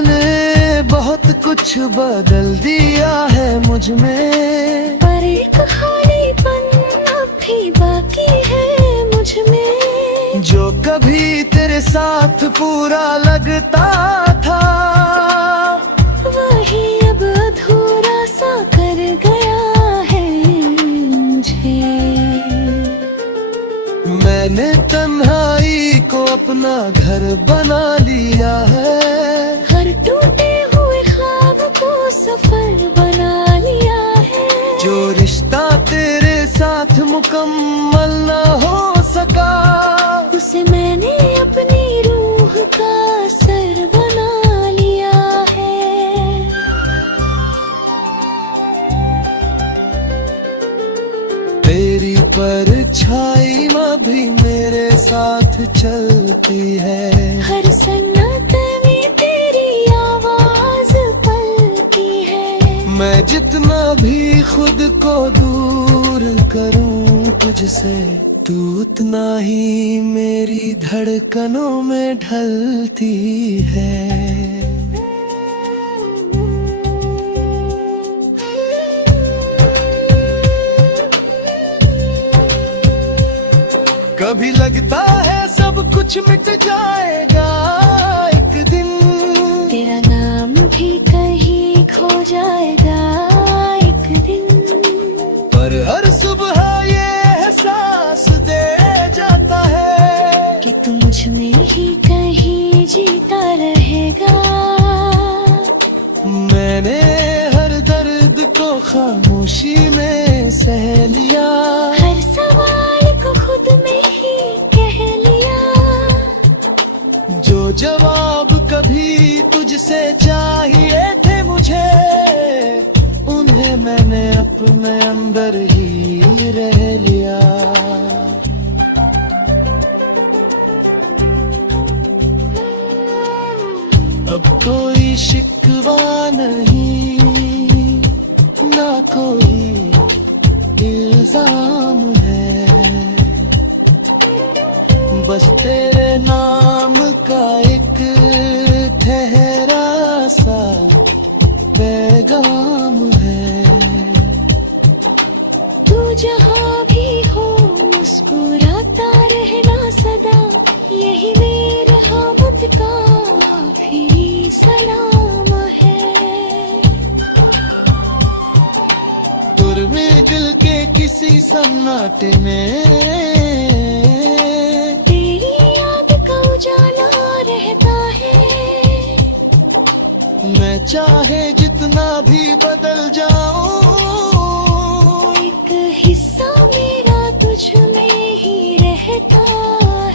ने बहुत कुछ बदल दिया है मुझ में, पर एक खालीपन अब भी बाकी है मुझ में। जो कभी तेरे साथ पूरा लगता था, वही अब अधूरा सा कर गया है मुझे। मैंने तन्हाई को अपना घर बना लिया है, हर टूटे हुए ख्वाब को सफर बना लिया है। जो रिश्ता तेरे साथ मुकम्मल ना हो सका, उसे मैंने अपनी रूह का सर बना लिया है। तेरी परछाई भी मेरे साथ चलती है, हर सन्नाटे में तेरी आवाज पलती है। मैं जितना भी खुद को दूर करूं तुझसे, तू उतना ही मेरी धड़कनों में ढलती है। कभी लगता है सब कुछ मिट जाएगा एक दिन, तेरा नाम भी कहीं खो जाएगा एक दिन। पर हर सुबह ये एहसास दे जाता है कि तू मुझ में ही कहीं जीता रहेगा। मैंने हर दर्द को खामोशी में सह लिया, हर सवाल को खुद में ही कह लिया। जो जवाब कभी तुझसे चाहिए थे मुझे, उन्हें मैंने अपने अंदर ही रह लिया। अब कोई शिकवा नहीं, ना कोई इल्जाम है, बस तेरे नाम का एक ठहरा सा पैगाम है। तू जहाँ भी हो मुस्कुराता रहना सदा, यही मेरे हमद का आखिरी सलाम है। तुर में दिल के किसी सन्नाटे में, तेरी याद का उजाला रहता है। मैं चाहे जितना भी बदल जाऊं, एक हिस्सा मेरा तुझ में ही रहता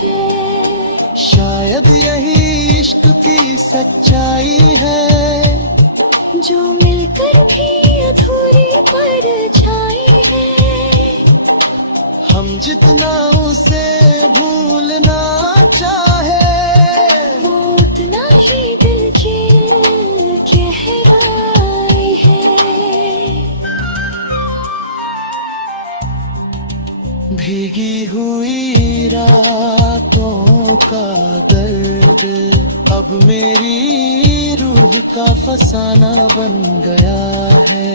है। शायद यही इश्क की सच्चाई है, जो मिलकर भी अधूरी परछाई है। हम जितना उसे भूलना चाहे, वो उतना ही दिल की गहराई है। भीगी हुई रातों का दर्द अब मेरी रूह का फसाना बन गया है।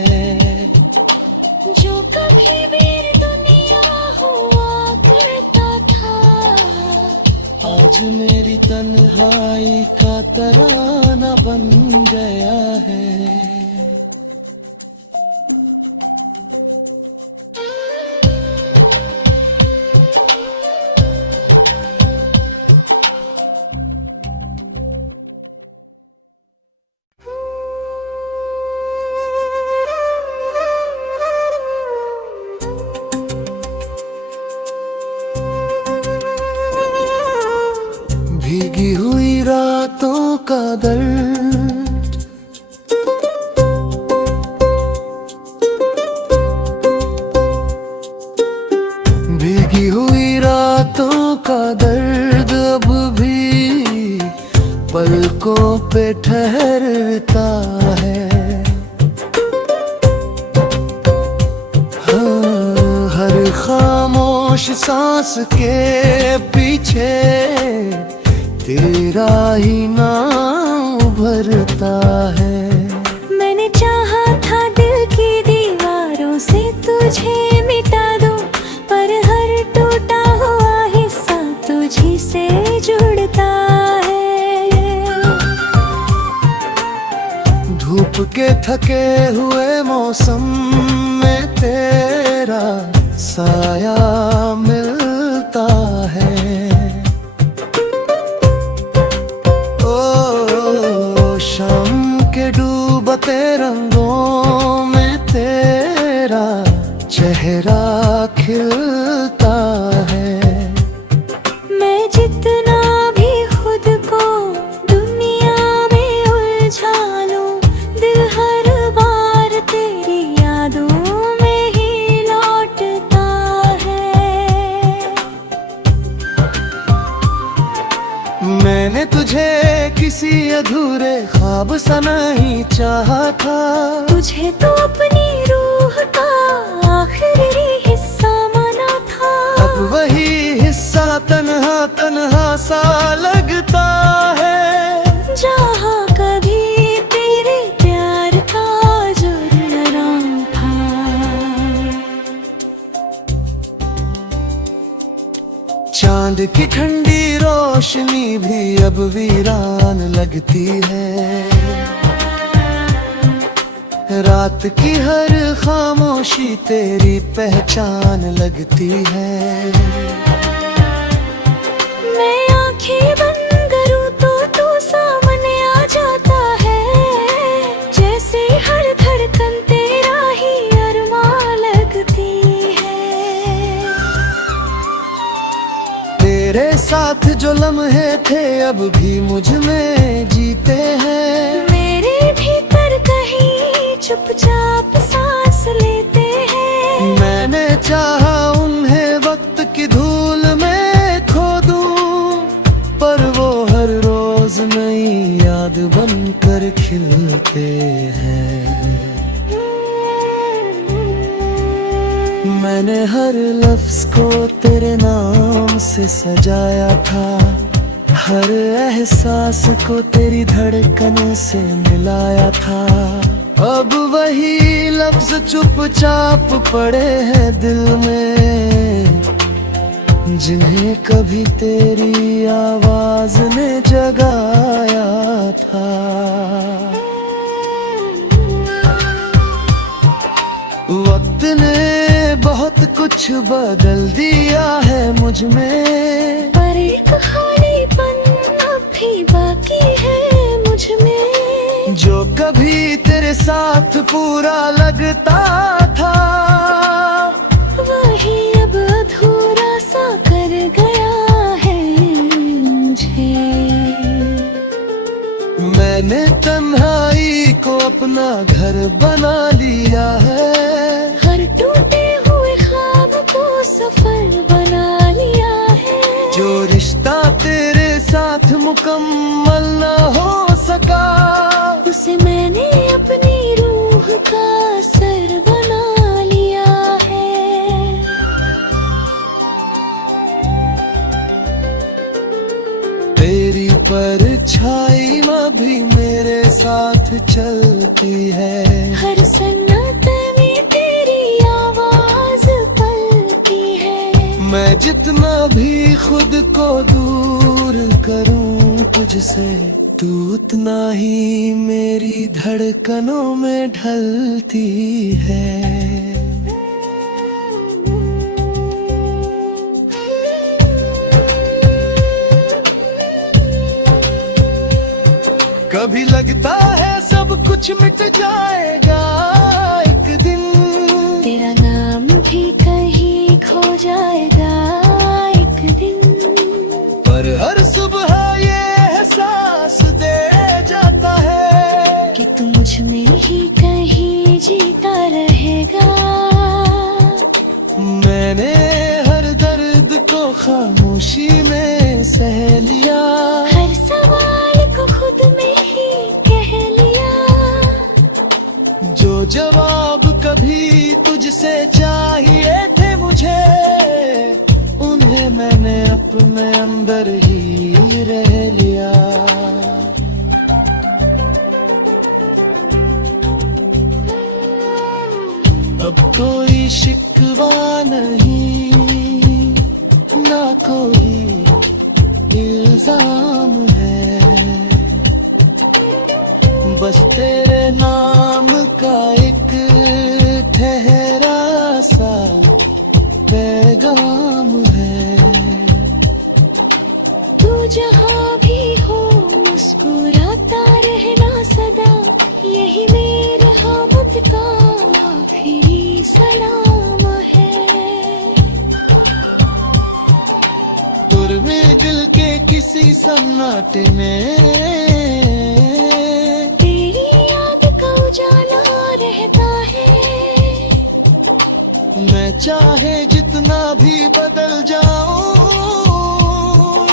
जो कभी मेरी दुनिया हुआ करता था, आज मेरी तन्हाई का तराना बन गया है। भीगी हुई रातों का दर्द, भीगी हुई रातों का दर्द अब भी पलकों पे ठहरता है। हाँ, हर खामोश सांस के पीछे तेरा ही नाम उभरता है। मैंने चाहा था दिल की दीवारों से तुझे मिटा दूं, पर हर टूटा हुआ हिस्सा तुझी से जुड़ता है। धूप के थके हुए मौसम में तेरा साया मिलता है। शाम के डूबते रंगों में तेरा चेहरा खिलता है। मैं जितना भी खुद को दुनिया में उलझा लूं, दिल हर बार तेरी यादों में ही लौटता है। मैंने तुझे किसी अधूरे ख्वाब सा नहीं चाहा था, तुझे तो अपनी रूह का आखिरी हिस्सा माना था। अब वही हिस्सा तन्हा तन्हा सा लगता है। जहाँ कभी तेरे प्यार का जुर्म था। चांद की ठंडी रोशनी भी अब वीरान लगती है। रात की हर खामोशी तेरी पहचान लगती है। मैं आंखें बंद करूं तो तू सामने आ जाता है, जैसे हर धड़कन तेरा ही अरमान लगती है। तेरे साथ जो लम्हे थे अब भी मुझ में जीते हैं। मेरे भीतर कहीं चुपचाप सांस लेते हैं। मैंने चाहा उन्हें वक्त की धूल में खो दूं, पर वो हर रोज नई याद बनकर खिलते हैं। मैंने हर लफ्ज को तेरे नाम से सजाया था, हर एहसास को तेरी धड़कन से मिलाया था। अब वही लफ्ज चुपचाप पड़े हैं दिल में, जिन्हें कभी तेरी आवाज ने जगाया था। वक्त ने बहुत कुछ बदल दिया है मुझ में, पर एक खालीपन अब भी बाकी है मुझ में। जो कभी तेरे साथ पूरा लगता था, वही अब अधूरा सा कर गया है मुझे। मैंने तन्हाई को अपना घर बना लिया है। हर टूटे हुए ख्वाब को सफर बना लिया है। जो रिश्ता तेरे साथ मुकम्मल न हो सका, उसे मैंने अपनी रूह का सर बना लिया है। तेरी परछाई भी मेरे साथ चलती है। हर सन्नाटे में तेरी आवाज पलती है। मैं जितना भी खुद को दूर करूं तुझसे, तू उतना ही मेरी धड़कनों में ढलती है। कभी लगता है सब कुछ मिट जाएगा एक दिन, तेरा नाम भी कहीं खो जाएगा एक दिन। पर हर सुबह ये एहसास दे जाता है कि तू मुझ में ही कहीं जीता रहेगा। मैंने हर दर्द को खामोशी में सह लिया, हर सवाल को खुद में ही कह लिया। जो इल्जाम है, बस तेरे नाम का एक ठहरा सा पैगाम है। तू जहाँ भी हो मुस्कुराता रहना सदा, यही मेरे हमद का आखिरी सलाम है। तुर में दिल के किसी सन्नाटे में तेरी याद का उजाला रहता है। मैं चाहे जितना भी बदल जाऊं,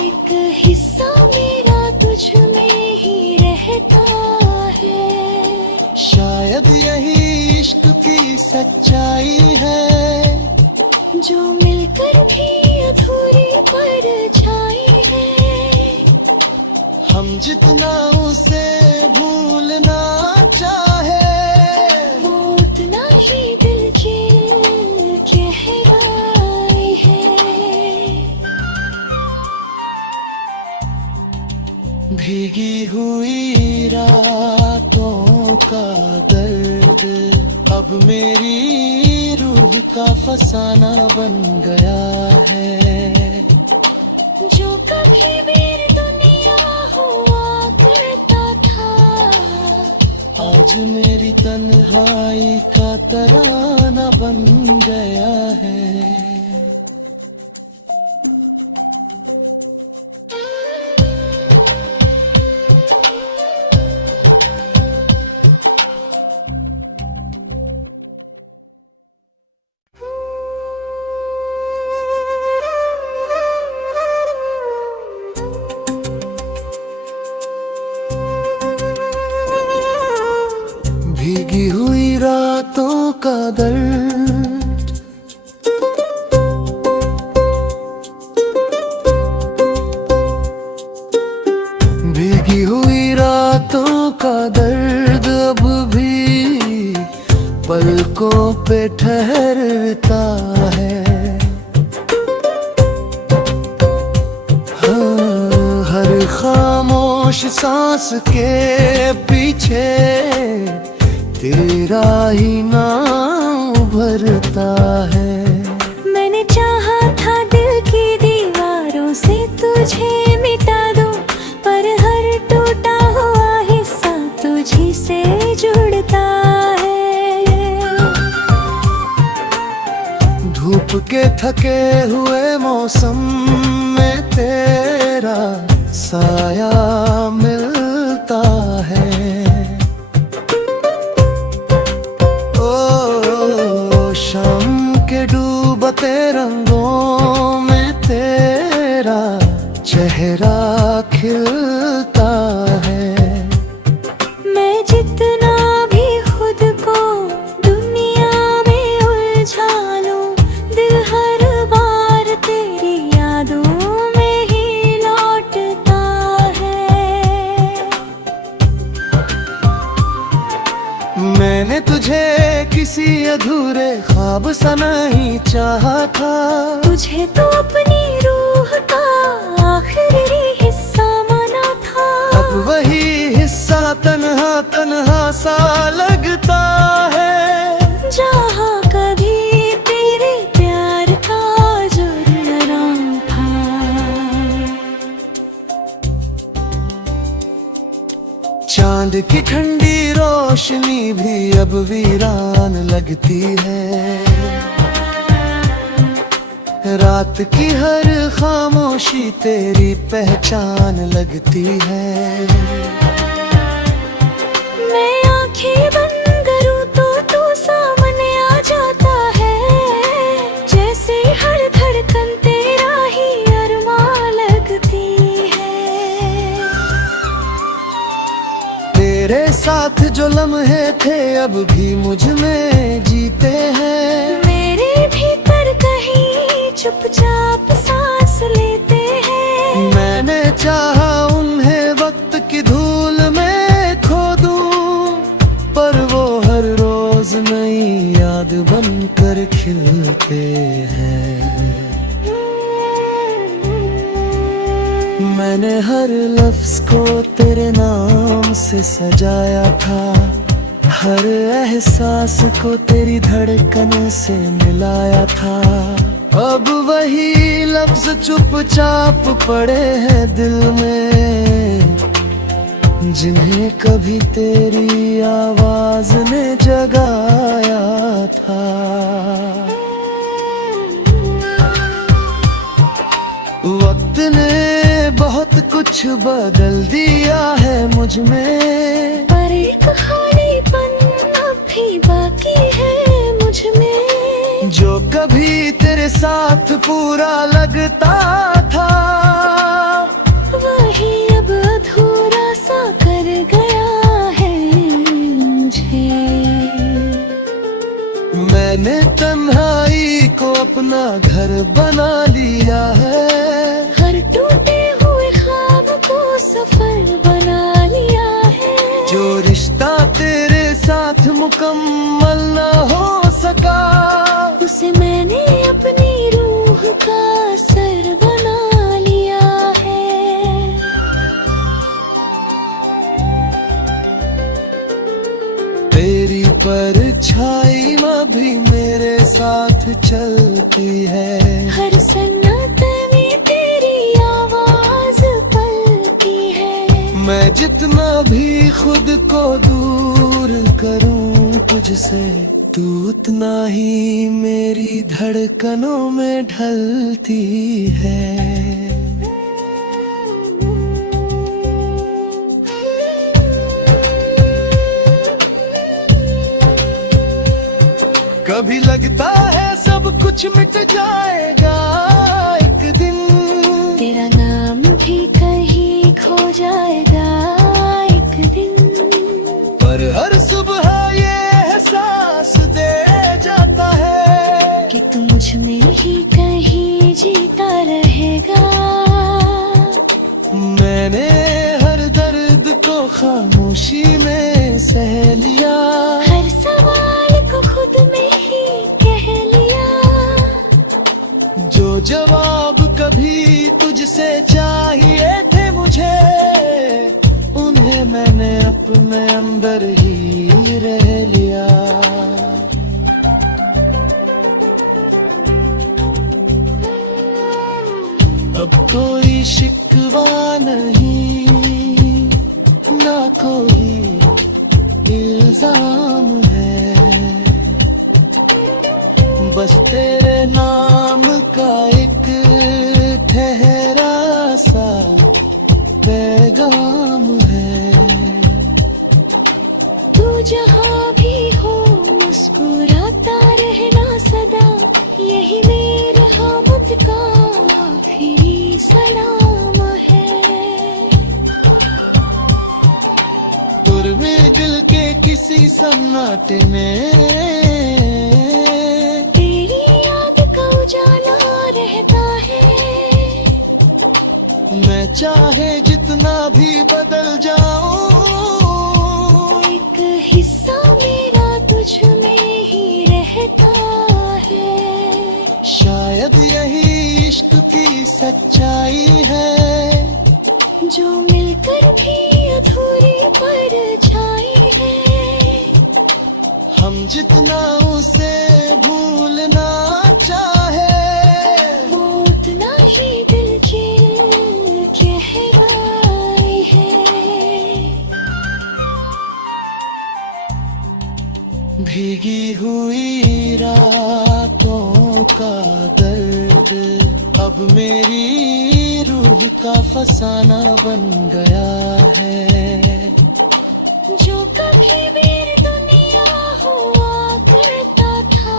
एक हिस्सा मेरा तुझ में ही रहता है। शायद यही इश्क की सच्चाई है, जो मिलकर भी अधूरी परछाई है। हम जितना उसे भूलना चाहे, वो उतना ही दिल की गहराई है। भीगी हुई रातों का दर्द अब मेरी रूह का फसाना बन गया है। जो कभी मेरी दुनिया हुआ करता था, आज मेरी तन्हाई का तराना बन गया है। भीगी हुई रातों का दर्द भीगी हुई रातों का दर्द अब भी पलकों पे ठहरता है। हाँ, हर खामोश सांस के पीछे तेरा ही नाम उभरता है। मैंने चाहा था दिल की दीवारों से तुझे मिटा दूं, पर हर टूटा हुआ हिस्सा तुझी से जुड़ता है। धूप के थके हुए मौसम में तेरा साया मिलता है। शाम के डूबते रंगों में तेरा चेहरा खिलता है। मैं जितना भी खुद को दुनिया में उलझा लूं, दिल हर बार तेरी यादों में ही लौटता है। मैंने तुझे किसी अधूरे ख्वाब सा नहीं चाहा था, तुझे तो अपनी रूह का आखिरी हिस्सा माना था। अब वही हिस्सा तन्हा तन्हा सा लगता है। जहाँ कभी तेरे प्यार का जुर्म था, चांद की ठंडी रोशनी भी अब वीरान लगती है। रात की हर खामोशी तेरी पहचान लगती है। मैं आंखें बंद करूं तो तू सामने आ जाता है। जैसे हर धड़कन तेरा ही अरमान लगती है। तेरे साथ जो लम्हे थे अब भी मुझ में जीते हैं। मेरे भीतर कहीं चुपचाप सांस लेते हैं। मैंने चाहा उन्हें वक्त की धूल में खो दूं, पर वो हर रोज नई याद बनकर खिलते हैं। मैंने मैंने हर लफ्ज को तेरे नाम से सजाया था, हर एहसास को तेरी धड़कन से मिलाया था। अब वही लफ्ज चुपचाप पड़े हैं दिल में, जिन्हें कभी तेरी आवाज ने जगाया था। वक्त ने बहुत कुछ बदल दिया है मुझ में, पर एक खालीपन अब भी बाकी है मुझ में। जो कभी तेरे साथ पूरा लगता था, वही अब अधूरा सा कर गया है मुझे। मैंने तन्हाई को अपना घर बना लिया है, हर टूटे हुए ख्वाब को सफर बना लिया है। जो रिश्ता तेरे साथ मुकम्मल न हो सका, उसे मैंने अपनी रूह का सर बना लिया है। तेरी परछाई भी मेरे साथ चलती है, हर सन्नाटे में तेरी आवाज पलती है। मैं जितना भी खुद को दूर करूं तुझसे, तू उतना ही मेरी धड़कनों में ढलती है। कभी लगता है सब कुछ मिट जाएगा एक दिन, तेरा नाम भी कहीं खो जाएगा एक दिन। पर हर सुबह ये एहसास दे जाता है कि तू मुझ में ही कहीं जीता रहेगा। मैंने हर दर्द को खामोशी में सह लिया, हर सवाल को खुद में ही कह लिया। जो जवाब कभी तुझसे चाहिए थे मुझे, उन्हें मैंने अपने अंदर ही रह लिया। अब कोई शिकवा नहीं, ना कोई इल्जाम है, बस तेरे नाम का एक ठहरा सा पैगाम है। तू जहाँ भी हो मुस्कुराता रहना सदा, यही मेरे हमद का आखिरी सलाम है। तुर में दिल के किसी सन्नाटे में, तेरी याद का उजाला रहता है। मैं चाहे जितना भी बदल जाऊं, एक हिस्सा मेरा तुझ में ही रहता है। शायद यही इश्क की सच्चाई है, जो मिलकर भी अधूरी परछाई है। हम जितना उसे भूलना चाहे, वो उतना ही दिल की गहराई है। भीगी हुई रातों का दर्द अब मेरी रूह का फसाना बन गया है। जो कभी मेरी दुनिया हुआ करता था,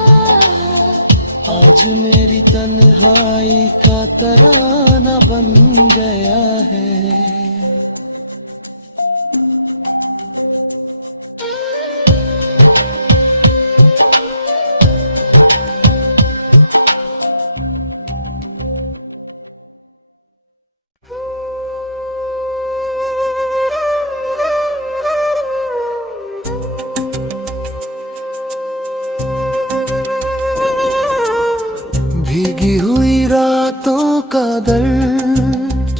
आज मेरी तन्हाई का तराना बन गया है। भीगी हुई रातों का दर्द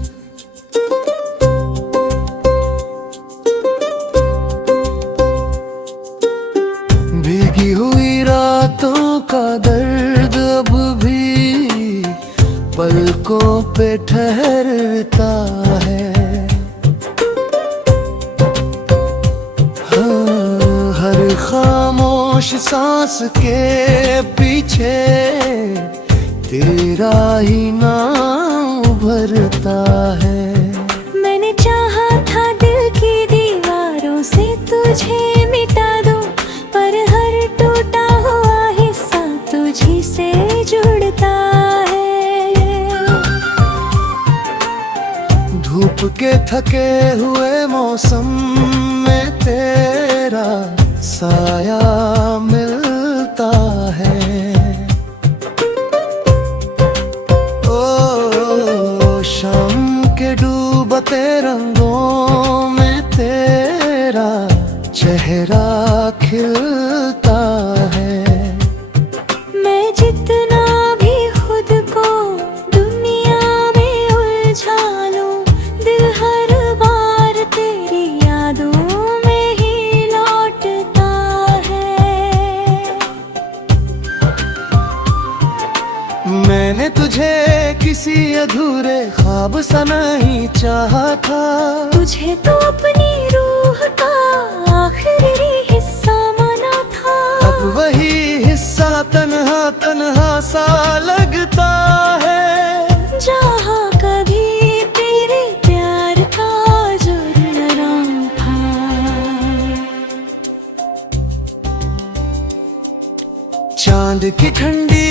खामोश सांस के पीछे तेरा ही नाम उभरता है। मैंने चाहा था दिल की दीवारों से तुझे मिटा दूं, पर हर टूटा हुआ हिस्सा तुझी से जुड़ता है। धूप के थके हुए मौसम में तेरा साया मिलता है। ओ शाम के डूबते रंगों में तेरा चेहरा खिलता है। मैं जितना भी खुद को दुनिया में उलझा लूं, दिल हर बार तेरी यादों में ही लौटता है। मैंने तुझे किसी अधूरे ख्वाब सा नहीं चाहा था, तुझे तो अपनी रूह का आखिरी हिस्सा माना था। अब वही हिस्सा तन्हा तन्हा सा लगता है। जहाँ कभी तेरे प्यार का जुर्म था। चांद की ठंडी